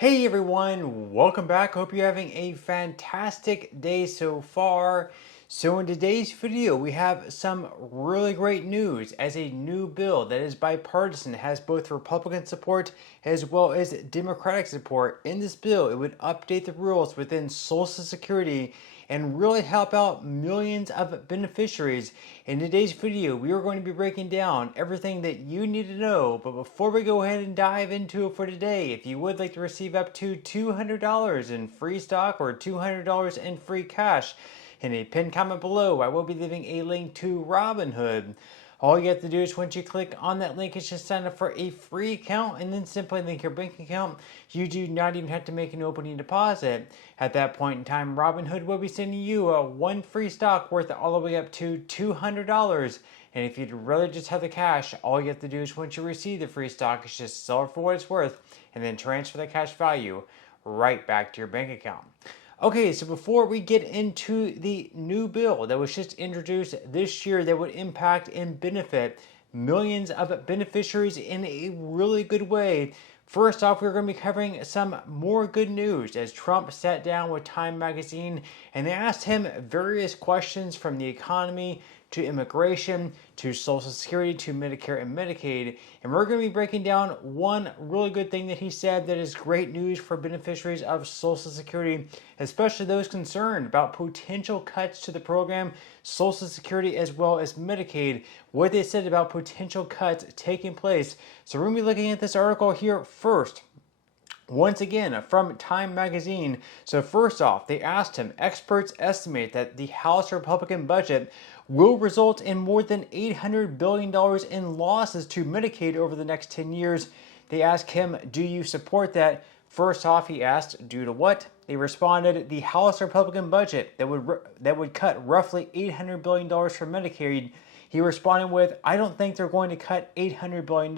Hey everyone, welcome back. Hope you're having a fantastic day so far. So in today's video, we have some really great news as a new bill that is bipartisan, has both Republican support as well as Democratic support. In this bill, it would update the rules within Social Security and really help out millions of beneficiaries. In today's video, we are going to be breaking down everything that you need to know. But before we go ahead and dive into it for today, if you would like to receive up to $200 in free stock or $200 in free cash, in a pinned comment below, I will be leaving a link to Robinhood. All you have to do is once you click on that link, is just sign up for a free account and then simply link your bank account. You do not even have to make an opening deposit. At that point in time, Robinhood will be sending you one free stock worth all the way up to $200. And if you'd rather just have the cash, all you have to do is once you receive the free stock, is just sell it for what it's worth and then transfer the cash value right back to your bank account. Okay, so before we get into the new bill that was just introduced this year that would impact and benefit millions of beneficiaries in a really good way, first off, we're going to be covering some more good news as Trump sat down with Time magazine and they asked him various questions from the economy to immigration, to Social Security, to Medicare and Medicaid. And we're going to be breaking down one really good thing that he said that is great news for beneficiaries of Social Security, especially those concerned about potential cuts to the program, Social Security as well as Medicaid, what they said about potential cuts taking place. So we're going to be looking at this article here first. Once again, from Time magazine. So first off, they asked him, experts estimate that the House Republican budget will result in more than $800 billion in losses to Medicaid over the next 10 years. They asked him, do you support that? First off, he asked, due to what? They responded, the House Republican budget that would cut roughly $800 billion from Medicaid. He responded with, I don't think they're going to cut $800 billion.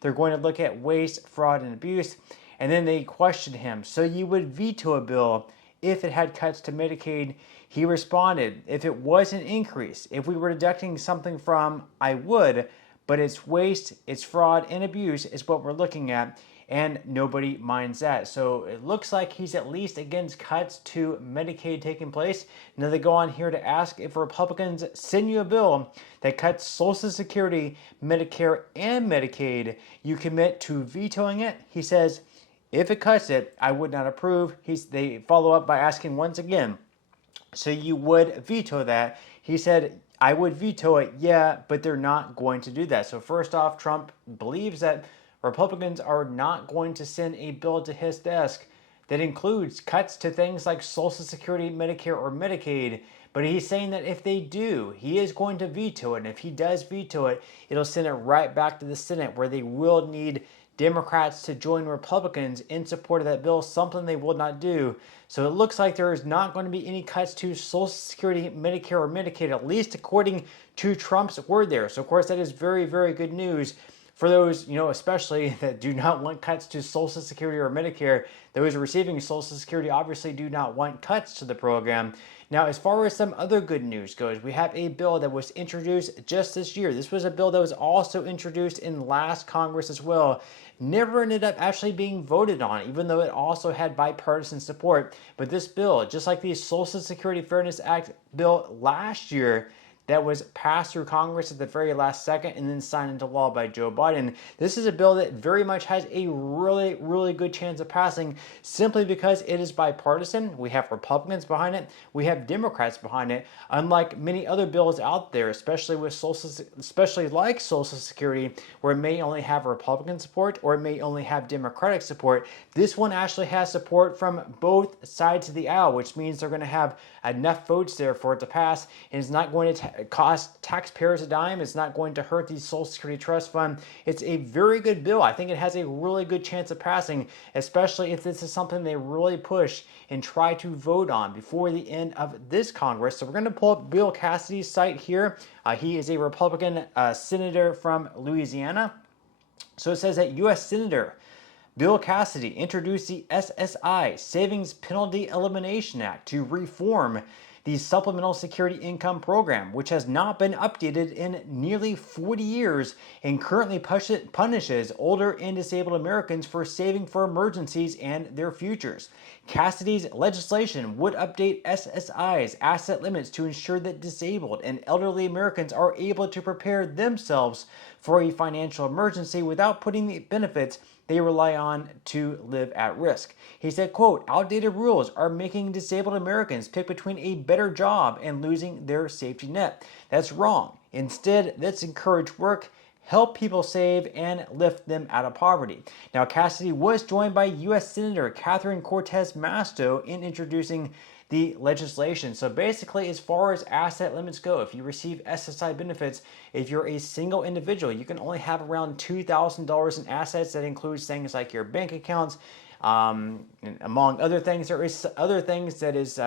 They're going to look at waste, fraud, and abuse. And then they questioned him, so you would veto a bill if it had cuts to Medicaid? He responded, if it was an increase, if we were deducting something from, I would, but it's waste, it's fraud, and abuse is what we're looking at, and nobody minds that. So it looks like he's at least against cuts to Medicaid taking place. Now they go on here to ask, if Republicans send you a bill that cuts Social Security, Medicare, and Medicaid, you commit to vetoing it? He says, if it cuts it, I would not approve. They follow up by asking once again, so you would veto that? He said, I would veto it, yeah, but they're not going to do that. So first off, Trump believes that Republicans are not going to send a bill to his desk that includes cuts to things like Social Security, Medicare, or Medicaid. But he's saying that if they do, he is going to veto it. And if he does veto it, it'll send it right back to the Senate, where they will need Democrats to join Republicans in support of that bill, something they will not do. So it looks like there is not going to be any cuts to Social Security, Medicare, or Medicaid, at least according to Trump's word there. So of course that is very, very good news for those, especially that do not want cuts to Social Security or Medicare. Those receiving Social Security obviously do not want cuts to the program. Now, as far as some other good news goes, we have a bill that was introduced just this year. This was a bill that was also introduced in last Congress as well. Never ended up actually being voted on, even though it also had bipartisan support. But this bill, just like the Social Security Fairness Act bill last year, that was passed through Congress at the very last second and then signed into law by Joe Biden. This is a bill that very much has a really, really good chance of passing simply because it is bipartisan. We have Republicans behind it. We have Democrats behind it. Unlike many other bills out there, especially like Social Security, where it may only have Republican support or it may only have Democratic support, this one actually has support from both sides of the aisle, which means they're going to have enough votes there for it to pass, and it's not going to cost taxpayers a dime. It's not going to hurt the Social Security Trust Fund. It's a very good bill. I think it has a really good chance of passing, especially if this is something they really push and try to vote on before the end of this Congress. So we're going to pull up Bill Cassidy's site here. He is a Republican senator from Louisiana. So it says that U.S. Senator Bill Cassidy introduced the SSI, Savings Penalty Elimination Act, to reform the Supplemental Security Income Program, which has not been updated in nearly 40 years and currently punishes older and disabled Americans for saving for emergencies and their futures. Cassidy's legislation would update SSI's asset limits to ensure that disabled and elderly Americans are able to prepare themselves for a financial emergency without putting the benefits they rely on to live at risk. He said, quote, outdated rules are making disabled Americans pick between a better job and losing their safety net. That's wrong. Instead, let's encourage work, help people save, and lift them out of poverty. Now, Cassidy was joined by U.S. Senator Catherine Cortez Masto in introducing the legislation. So basically, as far as asset limits go, if you receive SSI benefits, if you're a single individual, you can only have around $2,000 in assets. That includes things like your bank accounts. Among other things, there is other things that is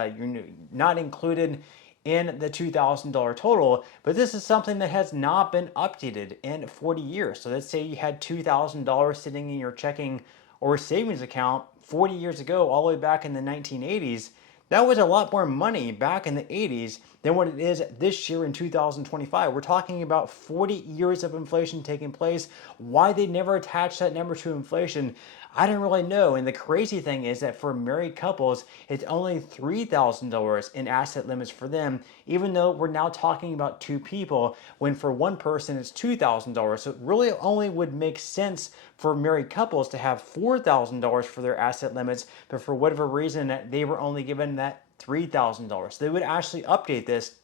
not included in the $2,000 total, but this is something that has not been updated in 40 years. So let's say you had $2,000 sitting in your checking or savings account 40 years ago, all the way back in the 1980s. That was a lot more money back in the 80s than what it is this year in 2025. We're talking about 40 years of inflation taking place. Why they never attached that number to inflation, I don't really know. And the crazy thing is that for married couples, it's only $3,000 in asset limits for them, even though we're now talking about two people, when for one person it's $2,000. So it really only would make sense for married couples to have $4,000 for their asset limits, but for whatever reason, they were only given that $3,000. So they would actually update this.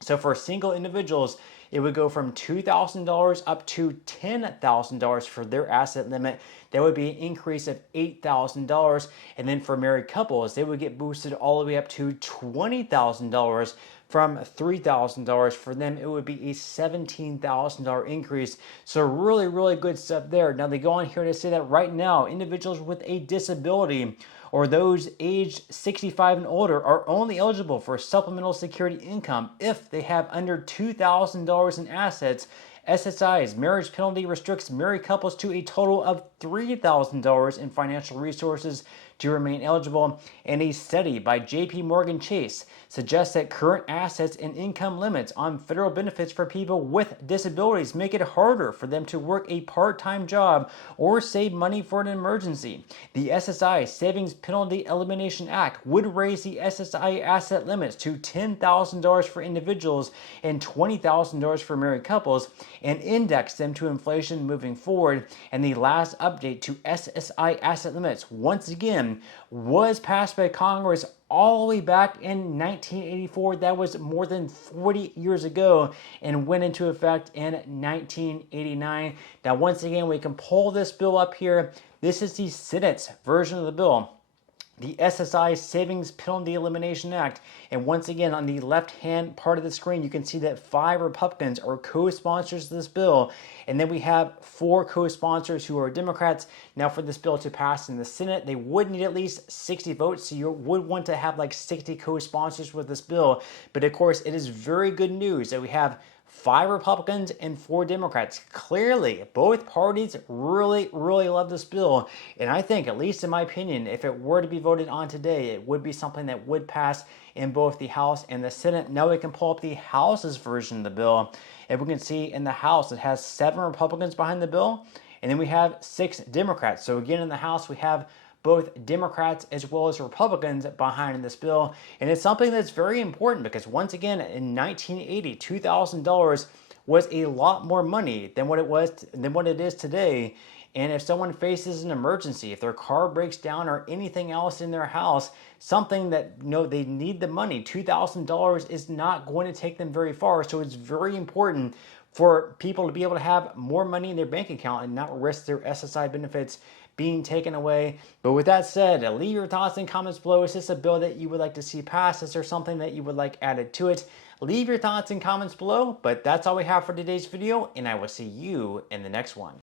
So for single individuals, it would go from $2,000 up to $10,000 for their asset limit. That would be an increase of $8,000. And then for married couples, they would get boosted all the way up to $20,000 from $3,000. For them, it would be a $17,000 increase. So really, really good stuff there. Now they go on here to say that right now, individuals with a disability or those aged 65 and older are only eligible for supplemental security income if they have under $2,000 in assets. SSI's marriage penalty restricts married couples to a total of $3,000 in financial resources to remain eligible, and a study by J.P. Morgan Chase suggests that current assets and income limits on federal benefits for people with disabilities make it harder for them to work a part-time job or save money for an emergency. The SSI Savings Penalty Elimination Act would raise the SSI asset limits to $10,000 for individuals and $20,000 for married couples and index them to inflation moving forward. And the last update to SSI asset limits, once again, was passed by Congress all the way back in 1984. That was more than 40 years ago and went into effect in 1989. Now, once again, we can pull this bill up here. This is the Senate's version of the bill, the SSI Savings Penalty Elimination Act. And once again, on the left-hand part of the screen, you can see that 5 Republicans are co-sponsors of this bill. And then we have 4 co-sponsors who are Democrats. Now, for this bill to pass in the Senate, they would need at least 60 votes. So you would want to have like 60 co-sponsors with this bill. But of course, it is very good news that we have 5 Republicans and 4 Democrats. Clearly, both parties really, really love this bill. And I think, at least in my opinion, if it were to be voted on today, it would be something that would pass in both the House and the Senate. Now we can pull up the House's version of the bill. And we can see in the House, it has 7 Republicans behind the bill. And then we have 6 Democrats. So again, in the House, we have both Democrats as well as Republicans behind this bill. And it's something that's very important because, once again, in 1980, $2,000 was a lot more money than what it is today. And if someone faces an emergency, if their car breaks down or anything else in their house, something that they need the money, $2,000 is not going to take them very far. So it's very important for people to be able to have more money in their bank account and not risk their SSI benefits being taken away. But with that said, leave your thoughts and comments below. Is this a bill that you would like to see passed? Is there something that you would like added to it? Leave your thoughts and comments below. But that's all we have for today's video, and I will see you in the next one.